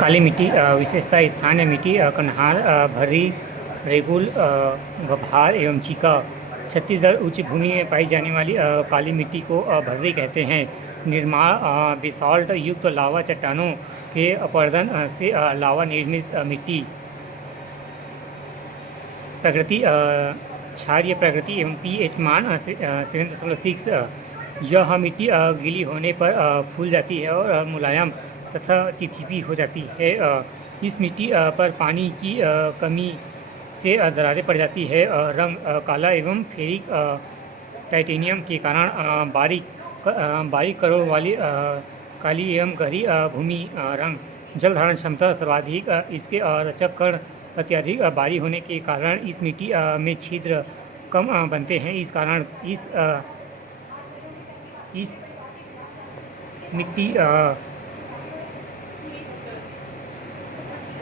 काली मिट्टी विशेषता स्थानीय मिट्टी कन्हार भर्री रेगुल गभार एवं चीका। छत्तीसगढ़ उच्च भूमि में पाई जाने वाली काली मिट्टी को भर्री कहते हैं। निर्माण बेसाल्ट युक्त लावा चट्टानों के अपरदन से लावा निर्मित मिट्टी। प्रकृति क्षारीय प्रकृति एवं pH मान 7.6। यह मिट्टी गीली होने पर फूल जाती है और मुलायम तथा चिपचिपी हो जाती है। इस मिट्टी पर पानी की कमी से दरारें पड़ जाती है। रंग काला एवं फेरिक टाइटेनियम के कारण बारीक करोड़ वाली काली एवं गहरी भूमि रंग। जल धारण क्षमता सर्वाधिक। इसके रचक कण अत्यधिक भारी होने के कारण इस मिट्टी में छिद्र कम बनते हैं। इस कारण इस मिट्टी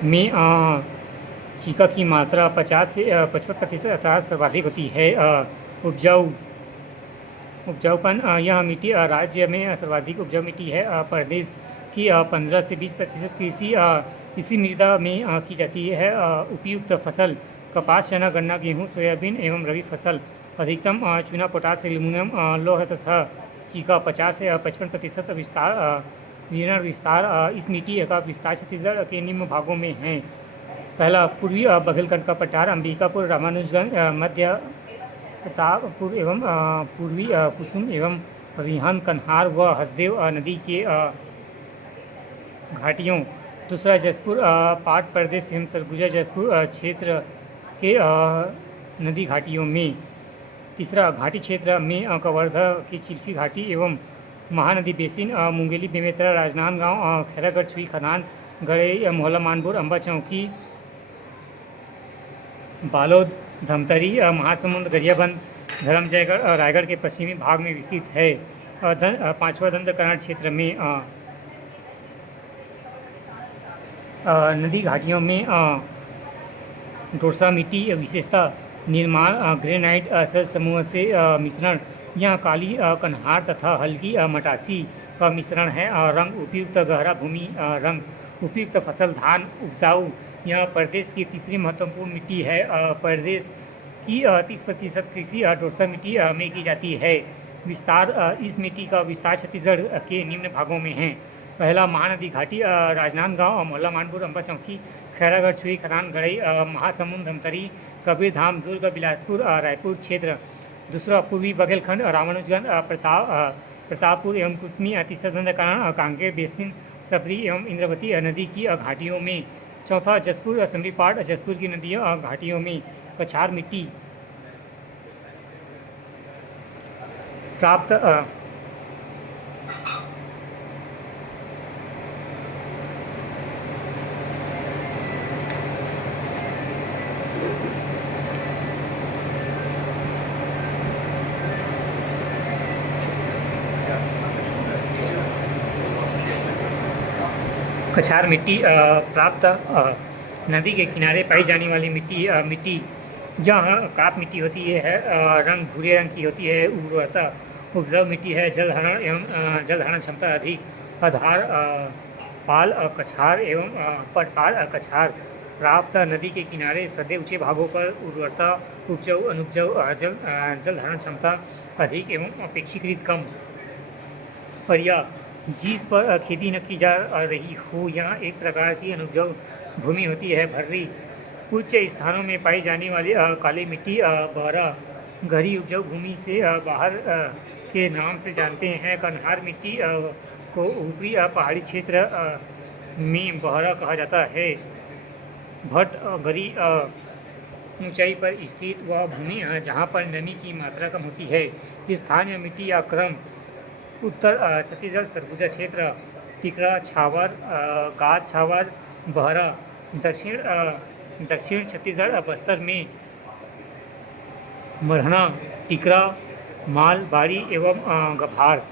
में चीका की मात्रा 50 से 55% अर्थात सर्वाधिक होती है। उपजाऊपन यह मिट्टी राज्य में सर्वाधिक उपजाऊ मिट्टी है। प्रदेश की 15 से 20% कृषि इसी मृदा में की जाती है। उपयुक्त फसल कपास, चना, गन्ना, गेहूँ, सोयाबीन एवं रबी फसल। अधिकतम चूना, पोटास, एल्यूमिनियम, लौह तथा चीका। 50 से 55% विरण विस्तार। इस मिट्टी का विस्तार छत्तीसगढ़ के निम्न भागों में है। पहला, पूर्वी बघेलखंड का पठार, अंबिकापुर, रामानुजगंज, मध्य प्रतापपुर एवं पूर्वी कुसुम एवं रिहन, कन्हार व हसदेव नदी के घाटियों। दूसरा, जसपुर पाट प्रदेश एवं सरगुजा जसपुर क्षेत्र के नदी घाटियों में। तीसरा, घाटी क्षेत्र में कवर्धा की चिल्फी घाटी एवं महानदी बेसिन, मुंगेली, बेमेतरा, राजनांदगांव, खैरागढ़, छुई खदान, गड़े, मोहल्ला मानपुर, अम्बा चौकी, बालोद, धमतरी, महासमुंद, गरियाबंद, धर्मजयगढ़ रायगढ़ के पश्चिमी भाग में विस्तृत है। पांचवा, दंडकरण क्षेत्र में नदी घाटियों में डोरसा मिट्टी विशेषता निर्माण ग्रेनाइट सल समूह से मिश्रण। यह काली कन्हार तथा हल्की मटासी का मिश्रण है। रंग उपयुक्त गहरा भूमि रंग। उपयुक्त फसल धान उपजाऊ। यह प्रदेश की तीसरी महत्वपूर्ण मिट्टी है। प्रदेश की 30% कृषि डोरसा मिट्टी में की जाती है। विस्तार इस मिट्टी का विस्तार छत्तीसगढ़ के निम्न भागों में है। पहला, महानदी घाटी, राजनांदगांव, मोहल्ला मानपुर, अम्बा चौकी, खैरागढ़, छुई खदान, गड़ई, महासमुंद, धमतरी, कबीरधाम, दुर्ग, बिलासपुर, रायपुर क्षेत्र। दूसरा, पूर्वी बघेलखंड, रामानुजगंज, प्रतापपुर एवं कुसमी। तीसरा, दंडकरण, कांकेर बेसिन, सबरी एवं इंद्रावती नदी की घाटियों में। चौथा, जसपुर, समरीपाट, जसपुर की नदियों घाटियों में। कछार मिट्टी प्राप्त कछार मिट्टी प्राप्त नदी के किनारे पाई जाने वाली मिट्टी यह काप मिट्टी होती है। रंग भूरे रंग की होती है। उर्वरता उपजाऊ मिट्टी है। जल धारण एवं जल धारण क्षमता अधिक। आधार पाल कछार एवं पटपाल कछार प्राप्त नदी के किनारे सधे ऊंचे भागों पर उर्वरता उपजाऊ अनुपजाऊ जल धारण क्षमता अधिक एवं अपेक्षाकृत कम। पर्या जिस पर खेती न की जा रही हो, यह एक प्रकार की अनुपजाऊ भूमि होती है। भर्री उच्च स्थानों में पाई जाने वाली काली मिट्टी बहरा गहरी उपजाऊ भूमि से बाहर के नाम से जानते हैं। कन्हार मिट्टी को ऊपरी पहाड़ी क्षेत्र में बहरा कहा जाता है। भट गरी ऊंचाई पर स्थित वह भूमि जहाँ पर नमी की मात्रा कम होती है। स्थानीय मिट्टी या क्रम उत्तर छत्तीसगढ़ सरगुजा क्षेत्र, टिकरा, छावर, गाद छावर, बहरा। दक्षिण छत्तीसगढ़ बस्तर में मरहना, टिकरा, माल, बाड़ी एवं गभार।